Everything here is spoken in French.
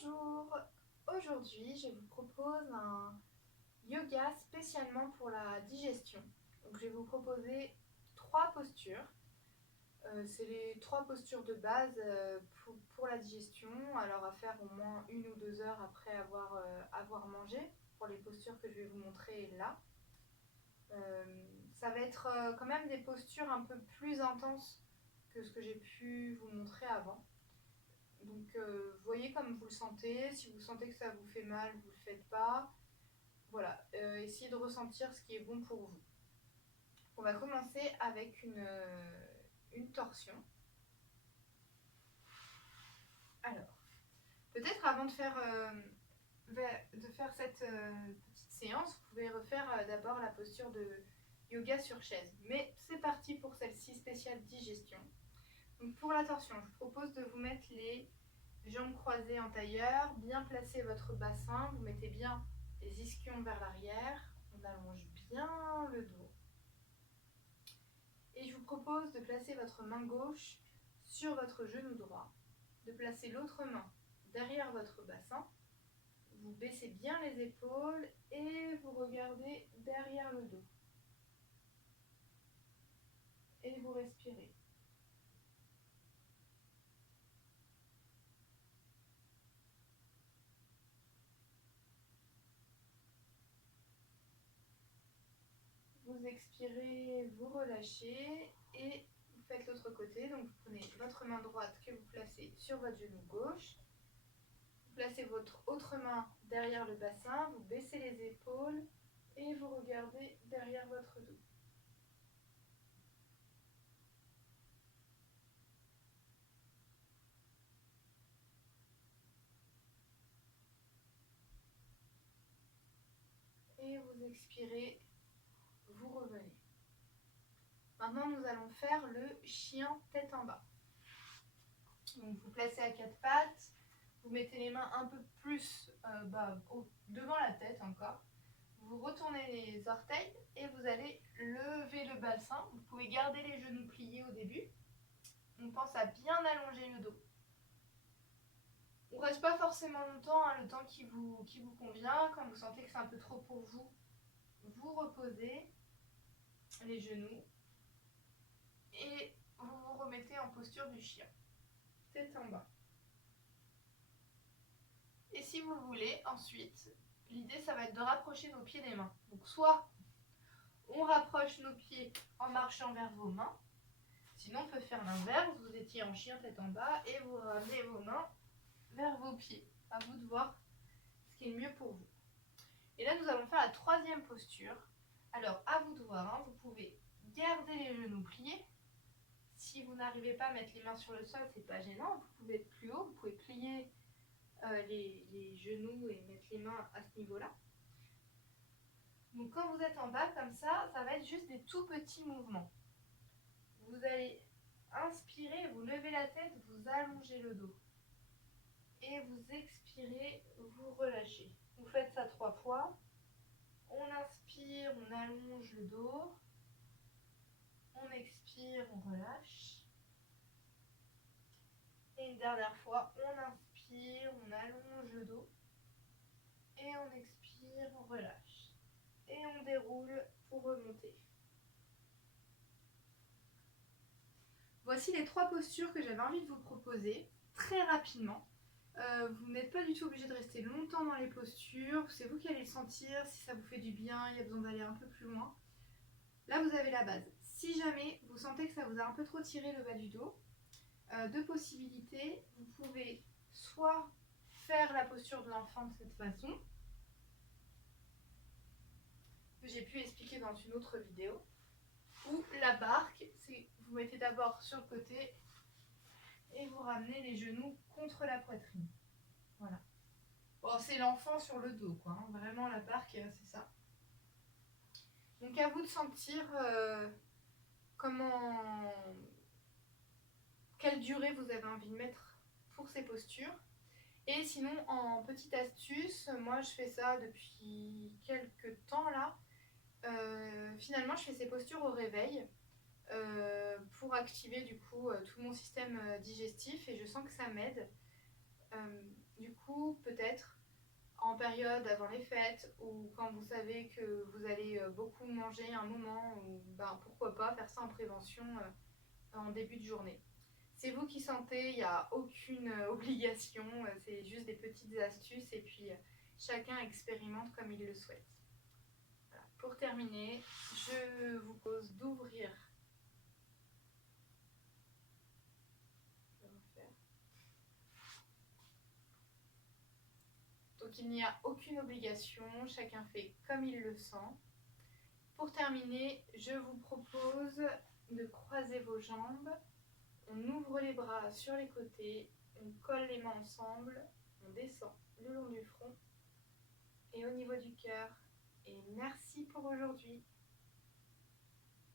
Bonjour, aujourd'hui je vous propose un yoga spécialement pour la digestion. Donc je vais vous proposer 3 postures. C'est les 3 postures de base pour la digestion, alors à faire au moins 1 ou 2 heures après avoir mangé, pour les postures que je vais vous montrer là. Ça va être quand même des postures un peu plus intenses que ce que j'ai pu vous montrer avant. Donc voyez comme vous le sentez, si vous sentez que ça vous fait mal, vous ne le faites pas. Voilà, essayez de ressentir ce qui est bon pour vous. On va commencer avec une torsion. Alors, peut-être avant de faire cette petite séance, vous pouvez refaire d'abord la posture de yoga sur chaise. Mais c'est parti pour celle-ci spéciale digestion. Donc pour la torsion, je vous propose de vous mettre les jambes croisées en tailleur, bien placer votre bassin, vous mettez bien les ischions vers l'arrière, on allonge bien le dos. Et je vous propose de placer votre main gauche sur votre genou droit, de placer l'autre main derrière votre bassin, vous baissez bien les épaules et vous regardez derrière le dos. Et vous respirez. Vous expirez, vous relâchez et vous faites l'autre côté. Donc vous prenez votre main droite que vous placez sur votre genou gauche. Vous placez votre autre main derrière le bassin, vous baissez les épaules et vous regardez derrière votre dos. Et vous expirez, vous revenez. Maintenant, nous allons faire le chien tête en bas. Donc, vous placez à 4 pattes, vous mettez les mains un peu plus devant la tête encore. Vous retournez les orteils et vous allez lever le bassin. Vous pouvez garder les genoux pliés au début. On pense à bien allonger le dos. On ne reste pas forcément longtemps, le temps qui vous convient. Quand vous sentez que c'est un peu trop pour vous, vous reposez les genoux et vous vous remettez en posture du chien, tête en bas. Et si vous voulez, ensuite, l'idée ça va être de rapprocher nos pieds des mains. Donc soit on rapproche nos pieds en marchant vers vos mains, sinon on peut faire l'inverse, vous étiez en chien tête en bas et vous ramenez vos mains vers vos pieds. À vous de voir ce qui est le mieux pour vous. Et là nous allons faire la 3e posture. Alors à vous de voir, vous pouvez garder les genoux pliés. Si vous n'arrivez pas à mettre les mains sur le sol, c'est pas gênant, vous pouvez être plus haut, vous pouvez plier les genoux et mettre les mains à ce niveau-là. Donc quand vous êtes en bas comme ça, ça va être juste des tout petits mouvements. Vous allez inspirer, vous levez la tête, vous allongez le dos. Et vous expirez, vous relâchez. Vous faites ça 3 fois. On inspire, on allonge le dos. On expire, on relâche. Et une dernière fois, on inspire, on allonge le dos. Et on expire, on relâche. Et on déroule pour remonter. Voici les 3 postures que j'avais envie de vous proposer, très rapidement. Vous n'êtes pas du tout obligé de rester longtemps dans les postures, c'est vous qui allez sentir si ça vous fait du bien, il y a besoin d'aller un peu plus loin. Là vous avez la base. Si jamais vous sentez que ça vous a un peu trop tiré le bas du dos, 2 possibilités. Vous pouvez soit faire la posture de l'enfant de cette façon, que j'ai pu expliquer dans une autre vidéo, ou la barque, c'est vous mettez d'abord sur le côté et vous ramenez les genoux contre la poitrine. Voilà. Bon, c'est l'enfant sur le dos, quoi. Vraiment, la barque, c'est ça. Donc, à vous de sentir quelle durée vous avez envie de mettre pour ces postures. Et sinon, en petite astuce, moi, je fais ça depuis quelques temps, là. Finalement, je fais ces postures au réveil. Pour activer du coup tout mon système digestif et je sens que ça m'aide. Du coup, peut-être en période avant les fêtes ou quand vous savez que vous allez beaucoup manger un moment, ou ben, pourquoi pas faire ça en prévention en début de journée. C'est vous qui sentez, il n'y a aucune obligation, c'est juste des petites astuces et puis chacun expérimente comme il le souhaite. Voilà. Pour terminer, je vous propose d'ouvrir. Je vais refaire. Donc il n'y a aucune obligation, chacun fait comme il le sent. Pour terminer, je vous propose de croiser vos jambes. On ouvre les bras sur les côtés, on colle les mains ensemble, on descend le long du front et au niveau du cœur. Et merci pour aujourd'hui.